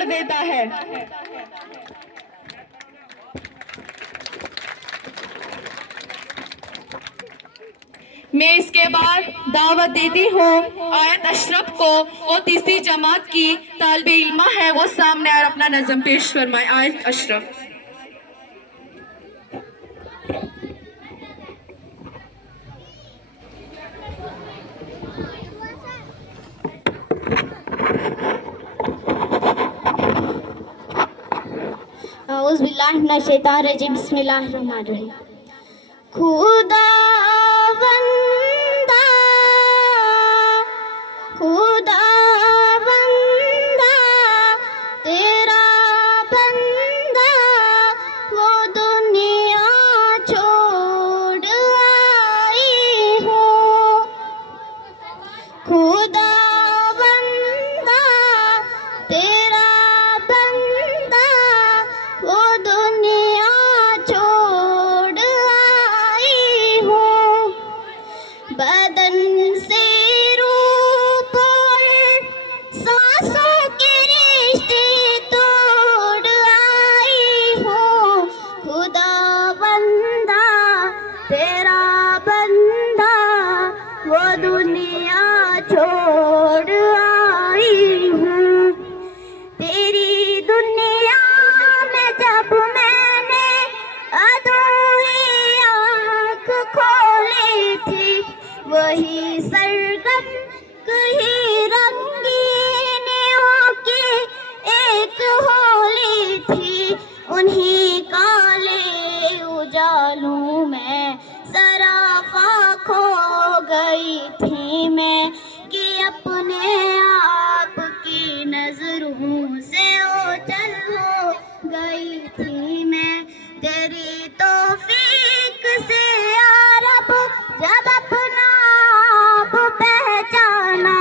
کر دیتا ہے۔ میں اس کے بعد دعوت دیتی ہوں آیت اشرف کو، وہ تیسری جماعت کی طالب علمہ ہے، وہ سامنے اور اپنا نظم پیش فرمائے۔ آیت اشرف۔ اعوذ باللہ من الشیطان الرجیم، بسم اللہ الرحمن الرحیم۔ خدا بندہ، خدا بندہ، تیرا بندہ وہ دنیا چھوڑ آئی ہوں۔ خدا بندہ، تیرا بندہ وہ دنیا چھوڑ آئی ہوں۔ بدن سے روح اور سانسوں کے رشتے توڑ آئی ہوں۔ خدا بندہ، تیرا بندہ وہ دنیا چھوڑ آئی ہوں۔ تیری دنیا میں جب میں نے ادھوری آنکھ کھولی تھی، وہی سرگم کہیں رنگینیوں کی ایک ہولی تھی۔ انہی کالے اجالوں میں سراپا کھو گئی تھی میں، کہ اپنے آپ کی نظروں سے اوجھل ہو گئی تھی میں۔ تیری توفیق سے یا رب جب اپنا آپ پہچانا،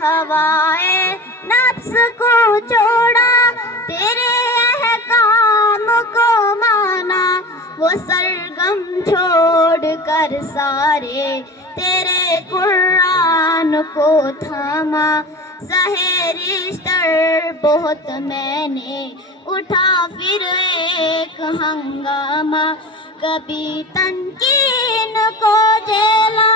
ہوائے نفس کو چھوڑا، تیرے احکام کو مانا، وہ سرگم چھوڑ کر سارے تیرے قرآن کو تھاما۔ سحرشتر بہت میں نے اٹھا پھر ایک ہنگامہ، کبھی تنکین کو جیلا،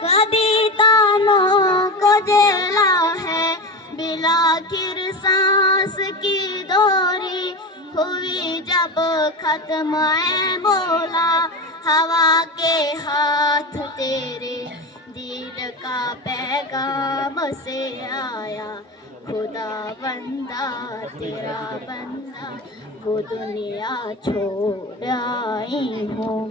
کبھی تانوں کو جیلا ہے، بالآخر سانس کی دوری ہوئی جب ختم اے مولا۔ ہوا کے ہاتھ تیرے دین کا پیغام سے آیا، خدا بندہ، تیرا بندہ وہ دنیا چھوڑ آئی ہوں۔